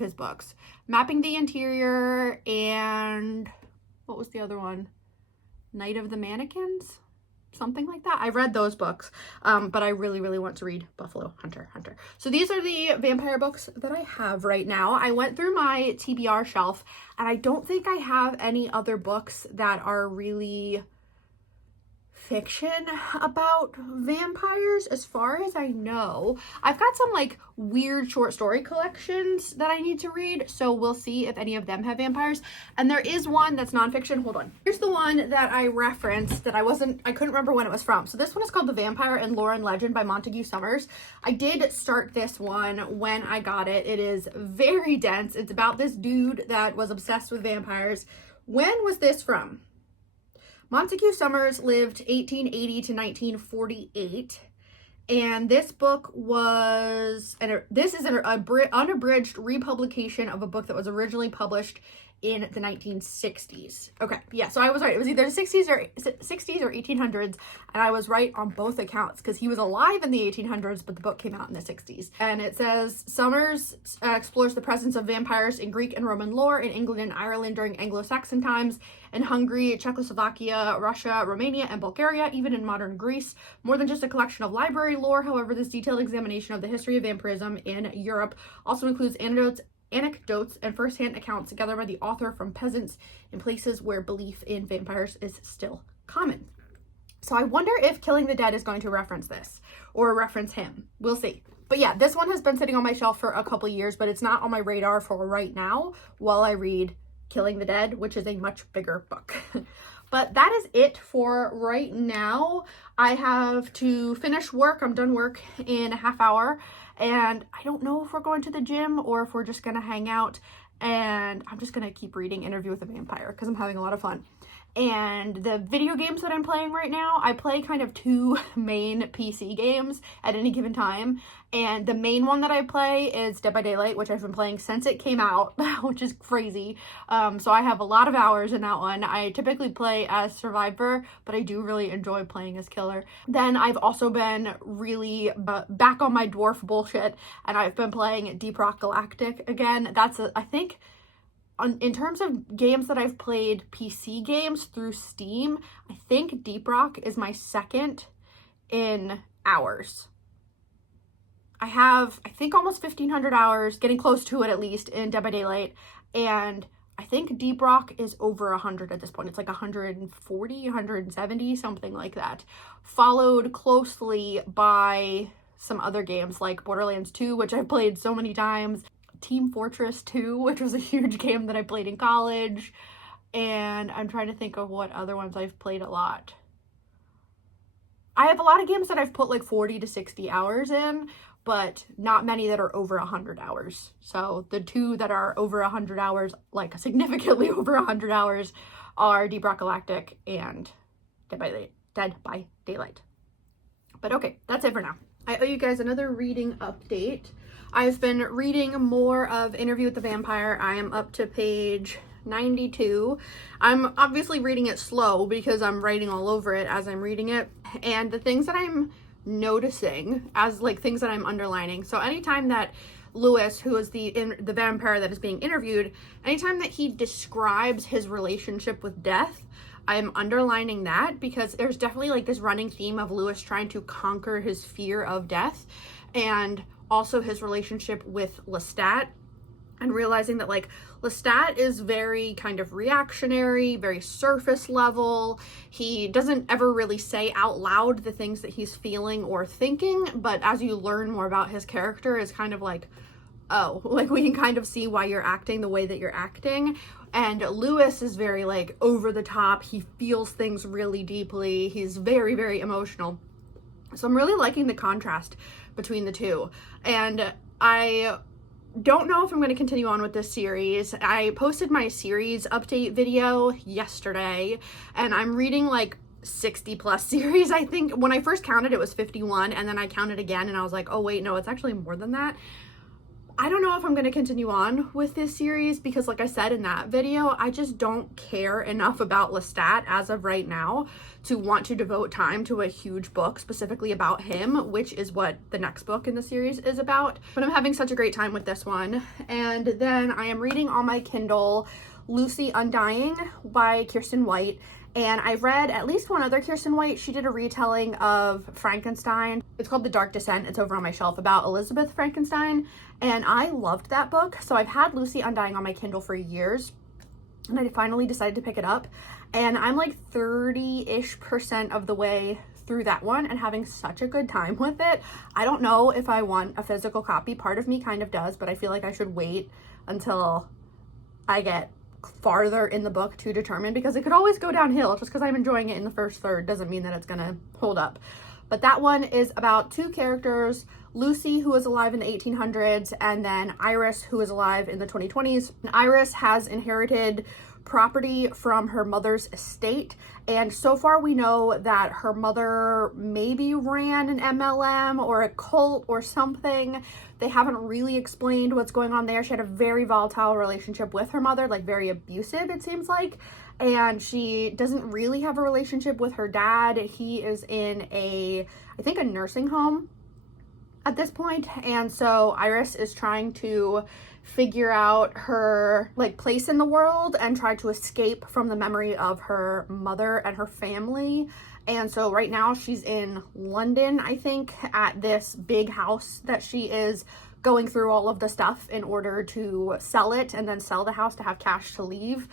his books, Mapping the Interior, and what was the other one? Night of the Mannequins? Something like that. I've read those books, but I really want to read Buffalo Hunter Hunter. So these are the vampire books that I have right now. I went through my TBR shelf, and I don't think I have any other books that are really fiction about vampires as far as I know. I've got some like weird short story collections that I need to read, so we'll see if any of them have vampires. And there is one that's nonfiction. Hold on. Here's the one that I referenced that I couldn't remember when it was from. So this one is called The Vampire and Lore and Legend by Montague Summers. I did start this one when I got it. It is very dense. It's about this dude that was obsessed with vampires. When was this from? Montague Summers lived 1880 to 1948, and this book was, this is an unabridged republication of a book that was originally published in the 1960s. Okay, yeah, so I was right. It was either the 60s or 1800s, and I was right on both accounts because he was alive in the 1800s, but the book came out in the 60s. And it says, Summers explores the presence of vampires in Greek and Roman lore in England and Ireland during Anglo-Saxon times, in Hungary, Czechoslovakia, Russia, Romania, and Bulgaria, even in modern Greece. More than just a collection of library lore, however, this detailed examination of the history of vampirism in Europe also includes anecdotes and first-hand accounts gathered by the author from peasants in places where belief in vampires is still common. So I wonder if Killing the Dead is going to reference this or reference him. We'll see. But yeah, this one has been sitting on my shelf for a couple years, but it's not on my radar for right now while I read Killing the Dead, which is a much bigger book. But that is it for right now. I have to finish work. I'm done work in a half hour, and I don't know if we're going to the gym or if we're just gonna hang out, and I'm just gonna keep reading Interview with a Vampire because I'm having a lot of fun. And the video games that I'm playing right now, I play kind of two main PC games at any given time. And the main one that I play is Dead by Daylight, which I've been playing since it came out, which is crazy. So I have a lot of hours in that one. I typically play as Survivor, but I do really enjoy playing as Killer. Then I've also been really back on my dwarf bullshit, and I've been playing Deep Rock Galactic again. That's, I think, in terms of games that I've played, PC games through Steam, I think Deep Rock is my second in hours. I have, I think, almost 1,500 hours, getting close to it at least, in Dead by Daylight, and I think Deep Rock is over 100 at this point. It's like 140, 170, something like that. Followed closely by some other games like Borderlands 2, which I've played so many times, Team Fortress 2, which was a huge game that I played in college, and I'm trying to think of what other ones I've played a lot. I have a lot of games that I've put like 40 to 60 hours in, but not many that are over 100 hours. So the two that are over 100 hours, like significantly over 100 hours, are Deep Rock Galactic and Dead by Daylight. But okay, that's it for now. I owe you guys another reading update. I've been reading more of Interview with the Vampire. I am up to page 92. I'm obviously reading it slow because I'm writing all over it as I'm reading it. And the things that I'm noticing as like things that I'm underlining. So anytime that Lewis, who is the vampire that is being interviewed, anytime that he describes his relationship with death, I'm underlining that because there's definitely like this running theme of Lewis trying to conquer his fear of death, and also his relationship with Lestat, and realizing that like Lestat is very kind of reactionary, very surface level. He doesn't ever really say out loud the things that he's feeling or thinking, but as you learn more about his character, is kind of like, oh, like we can kind of see why you're acting the way that you're acting. And Lewis is very like over the top. He feels things really deeply. He's very, very emotional. So I'm really liking the contrast between the two. And I don't know if I'm going to continue on with this series. I posted my series update video yesterday, and I'm reading like 60 plus series. I think when I first counted it was 51, and then I counted again and I was like, oh wait, no, it's actually more than that. I don't know if I'm going to continue on with this series because, like I said in that video, I just don't care enough about Lestat as of right now to want to devote time to a huge book specifically about him, which is what the next book in the series is about. But I'm having such a great time with this one. And then I am reading on my Kindle Lucy Undying by Kiersten White. And I've read at least one other Kiersten White. She did a retelling of Frankenstein. It's called The Dark Descent. It's over on my shelf, about Elizabeth Frankenstein. And I loved that book. So I've had Lucy Undying on my Kindle for years, and I finally decided to pick it up. and I'm like 30-ish% of the way through that one and having such a good time with it. I don't know if I want a physical copy. Part of me kind of does, but I feel like I should wait until I get farther in the book to determine, because it could always go downhill. Just because I'm enjoying it in the first third doesn't mean that it's gonna hold up. But that one is about two characters, Lucy, who is alive in the 1800s, and then Iris, who is alive in the 2020s. And Iris has inherited property from her mother's estate, and so far we know that her mother maybe ran an MLM or a cult or something. They haven't really explained what's going on there. She had a very volatile relationship with her mother, like very abusive, it seems like. And she doesn't really have a relationship with her dad. He is in I think a nursing home at this point. And so Iris is trying to figure out her like place in the world and try to escape from the memory of her mother and her family. And so right now she's in London, I think, at this big house that she is going through all of the stuff in order to sell it and then sell the house to have cash to leave.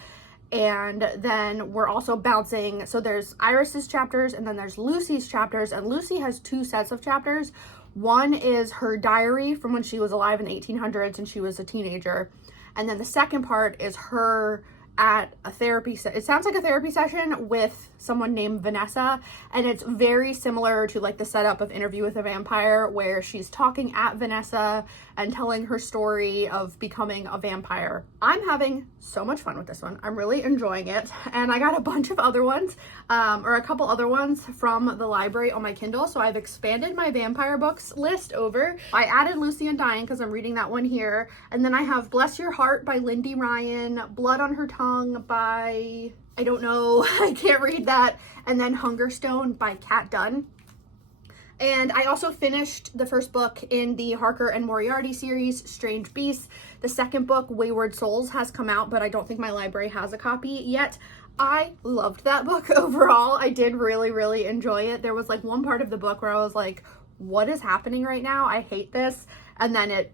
And then we're also bouncing, so there's Iris's chapters and then there's Lucy's chapters, and Lucy has two sets of chapters. One is her diary from when she was alive in the 1800s and she was a teenager. And then the second part is her at a therapy it sounds like a therapy session with someone named Vanessa, and it's very similar to like the setup of Interview with a Vampire, where she's talking at Vanessa and telling her story of becoming a vampire. I'm having so much fun with this one. I'm really enjoying it, and I got a bunch of other ones or a couple other ones from the library on my Kindle, so I've expanded my vampire books list over. I added Lucy Undying because I'm reading that one here, and then I have Bless Your Heart by Lindy Ryan, Blood on Her Tongue by, I don't know, I can't read that, and then Hungerstone by Kat Dunn. And I also finished the first book in the Harker and Moriarty series, Strange Beasts. The second book, Wayward Souls, has come out, but I don't think my library has a copy yet. I loved that book overall. I did really, really enjoy it. There was like one part of the book where I was like, what is happening right now? I hate this. And then it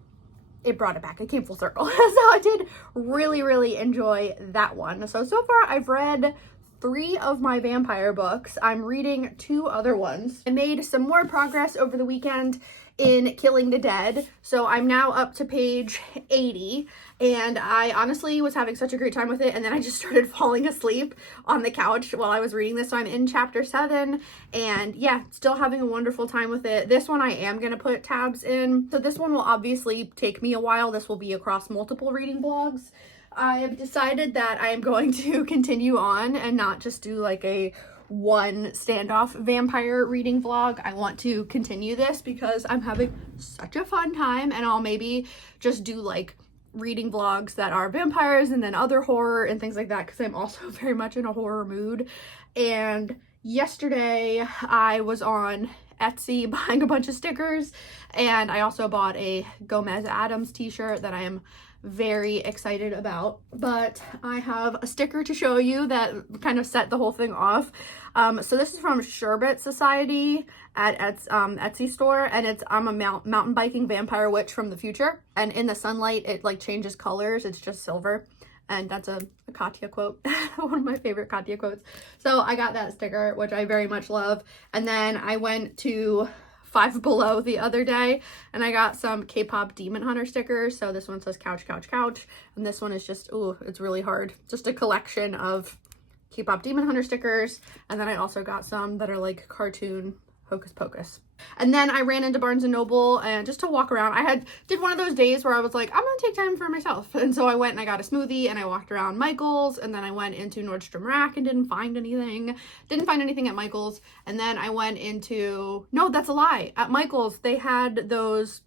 brought it back. It came full circle. So I did really, really enjoy that one. So far I've read 3 of my vampire books. I'm reading 2 other ones. I made some more progress over the weekend in Killing the Dead. So I'm now up to page 80, and I honestly was having such a great time with it, and then I just started falling asleep on the couch while I was reading this. So I'm in chapter 7, and yeah, still having a wonderful time with it. This one I am going to put tabs in. So this one will obviously take me a while. This will be across multiple reading vlogs. I have decided that I am going to continue on and not just do like a one standoff vampire reading vlog. I want to continue this because I'm having such a fun time, and I'll maybe just do like reading vlogs that are vampires and then other horror and things like that, because I'm also very much in a horror mood. And yesterday I was on Etsy buying a bunch of stickers, and I also bought a Gomez Addams t-shirt that I am very excited about. But I have a sticker to show you that kind of set the whole thing off. So this is from Sherbet Society at Etsy store, and it's I'm a mountain biking vampire witch from the future, and in the sunlight it like changes colors. It's just silver, and that's a Katya quote. One of my favorite Katya quotes. So I got that sticker, which I very much love. And then I went to Five Below the other day, and I got some K-pop Demon Hunter stickers. So this one says couch, couch, couch, and this one is just, ooh, it's really hard. Just a collection of K-pop Demon Hunter stickers. And then I also got some that are like cartoon Hocus Pocus. And then I ran into Barnes & Noble and just to walk around. I did one of those days where I was like, I'm gonna take time for myself. And so I went and I got a smoothie, and I walked around Michael's, and then I went into Nordstrom Rack and didn't find anything. Didn't find anything at Michael's. And then I went into, no, that's a lie. At Michael's, they had those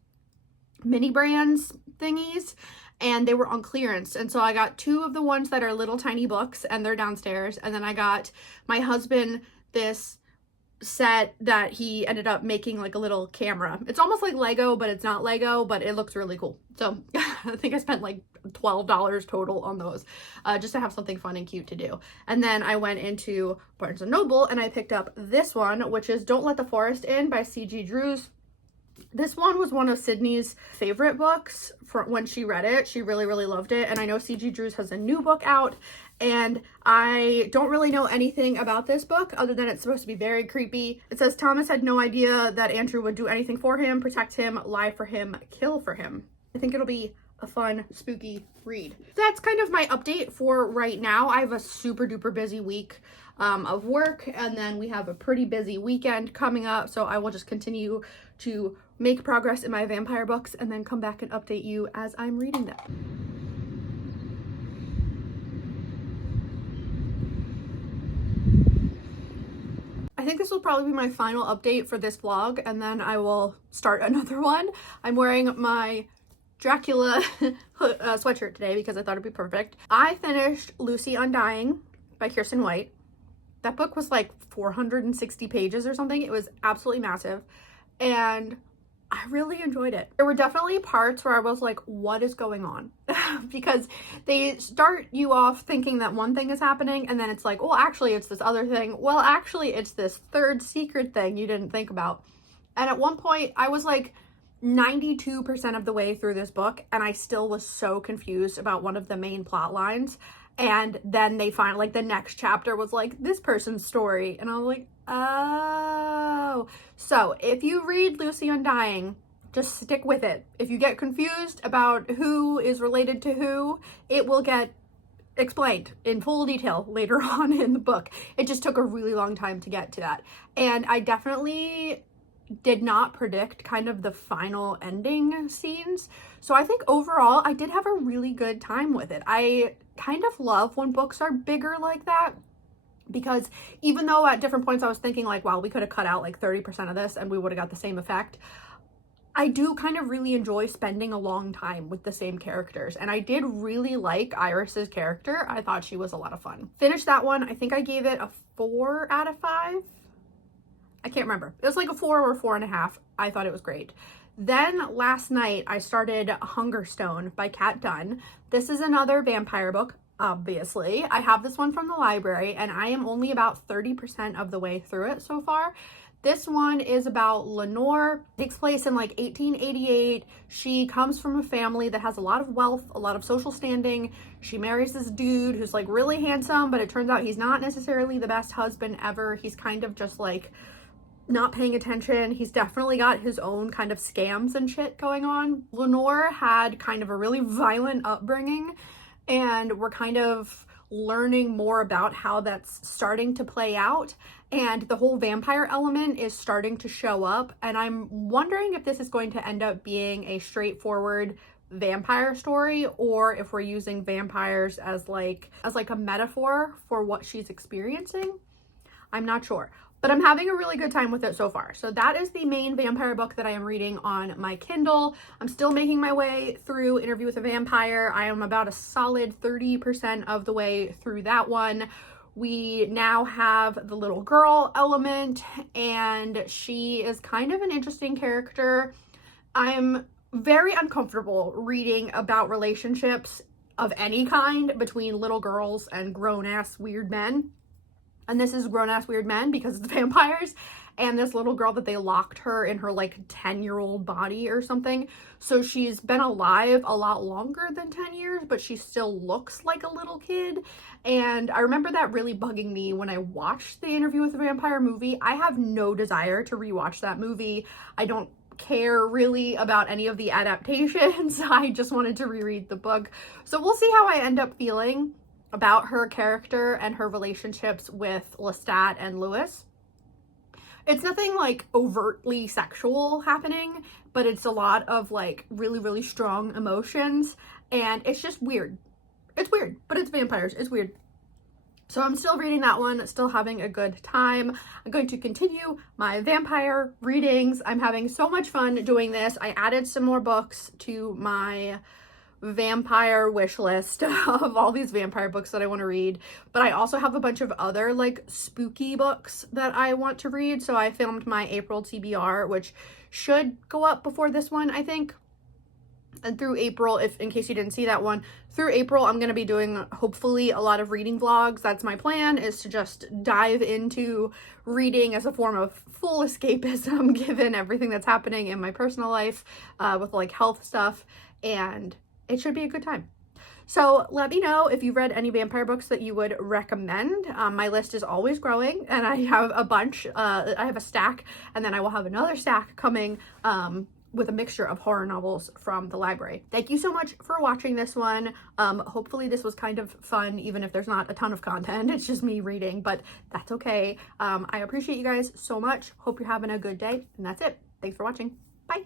mini brands thingies, and they were on clearance. And so I got 2 of the ones that are little tiny books, and they're downstairs. And then I got my husband this set that he ended up making like a little camera. It's almost like Lego, but it's not Lego, but it looks really cool. So I think I spent like $12 total on those, just to have something fun and cute to do. And then I went into Barnes & Noble and I picked up this one, which is Don't Let the Forest In by C.G. Drews. This one was one of Sydney's favorite books for when she read it. She really, really loved it. And I know C.G. Drews has a new book out, and I don't really know anything about this book other than it's supposed to be very creepy. It says Thomas had no idea that Andrew would do anything for him, protect him, lie for him, kill for him. I think it'll be a fun, spooky read. That's kind of my update for right now. I have a super duper busy week of work, and then we have a pretty busy weekend coming up, so I will just continue to make progress in my vampire books and then come back and update you as I'm reading them. I think this will probably be my final update for this vlog, and then I will start another one. I'm wearing my Dracula sweatshirt today because I thought it'd be perfect. I finished Lucy Undying by Kiersten White. That book was like 460 pages or something. It was absolutely massive, and I really enjoyed it. There were definitely parts where I was like, what is going on? Because they start you off thinking that one thing is happening, and then it's like, well, actually it's this other thing. Well, actually it's this third secret thing you didn't think about. And at one point I was like 92% of the way through this book, and I still was so confused about one of the main plot lines. And then they find, like, the next chapter was like this person's story, and I was like, oh. So if you read Lucy Undying, just stick with it. If you get confused about who is related to who, it will get explained in full detail later on in the book. It just took a really long time to get to that. And I definitely did not predict kind of the final ending scenes. So I think overall I did have a really good time with it. I kind of love when books are bigger like that, because even though at different points I was thinking like, wow, we could have cut out like 30% of this and we would have got the same effect, I do kind of really enjoy spending a long time with the same characters. And I did really like Iris's character. I thought she was a lot of fun. Finished that one. I think I gave it a 4 out of 5. I can't remember. It was like a 4 or 4.5. I thought it was great. Then last night I started Hungerstone by Kat Dunn. This is another vampire book, obviously. I have this one from the library, and I am only about 30% of the way through it so far. This one is about Lenore. It takes place in like 1888. She comes from a family that has a lot of wealth, a lot of social standing. She marries this dude who's like really handsome, but it turns out he's not necessarily the best husband ever. He's kind of just like not paying attention. He's definitely got his own kind of scams and shit going on. Lenore had kind of a really violent upbringing, and we're kind of learning more about how that's starting to play out, and the whole vampire element is starting to show up, and I'm wondering if this is going to end up being a straightforward vampire story, or if we're using vampires as like a metaphor for what she's experiencing. I'm not sure, but I'm having a really good time with it so far. So that is the main vampire book that I am reading on my Kindle. I'm still making my way through Interview with a Vampire. I am about a solid 30% of the way through that one. We now have the little girl element, and she is kind of an interesting character. I'm very uncomfortable reading about relationships of any kind between little girls and grown-ass weird men. And this is grown-ass weird men because it's vampires, and this little girl that they locked her in her like 10-year-old body or something. So she's been alive a lot longer than 10 years, but she still looks like a little kid. And I remember that really bugging me when I watched the Interview with a Vampire movie. I have no desire to rewatch that movie. I don't care really about any of the adaptations. I just wanted to reread the book. So we'll see how I end up feeling about her character and her relationships with Lestat and Lewis. It's nothing like overtly sexual happening, but it's a lot of like really, really strong emotions, and it's just weird. It's weird, but it's vampires. It's weird. So I'm still reading that one, still having a good time. I'm going to continue my vampire readings. I'm having so much fun doing this. I added some more books to my vampire wish list of all these vampire books that I want to read, but I also have a bunch of other like spooky books that I want to read. So I filmed my April TBR, which should go up before this one, I think. And through April, if in case you didn't see that one, through April, I'm going to be doing hopefully a lot of reading vlogs. That's my plan, is to just dive into reading as a form of full escapism given everything that's happening in my personal life with like health stuff, and it should be a good time. So let me know if you've read any vampire books that you would recommend. My list is always growing, and I have a bunch. I have a stack, and then I will have another stack coming with a mixture of horror novels from the library. Thank you so much for watching this one. Hopefully this was kind of fun, even if there's not a ton of content. It's just me reading, but that's okay. I appreciate you guys so much. Hope you're having a good day, and that's it. Thanks for watching. Bye.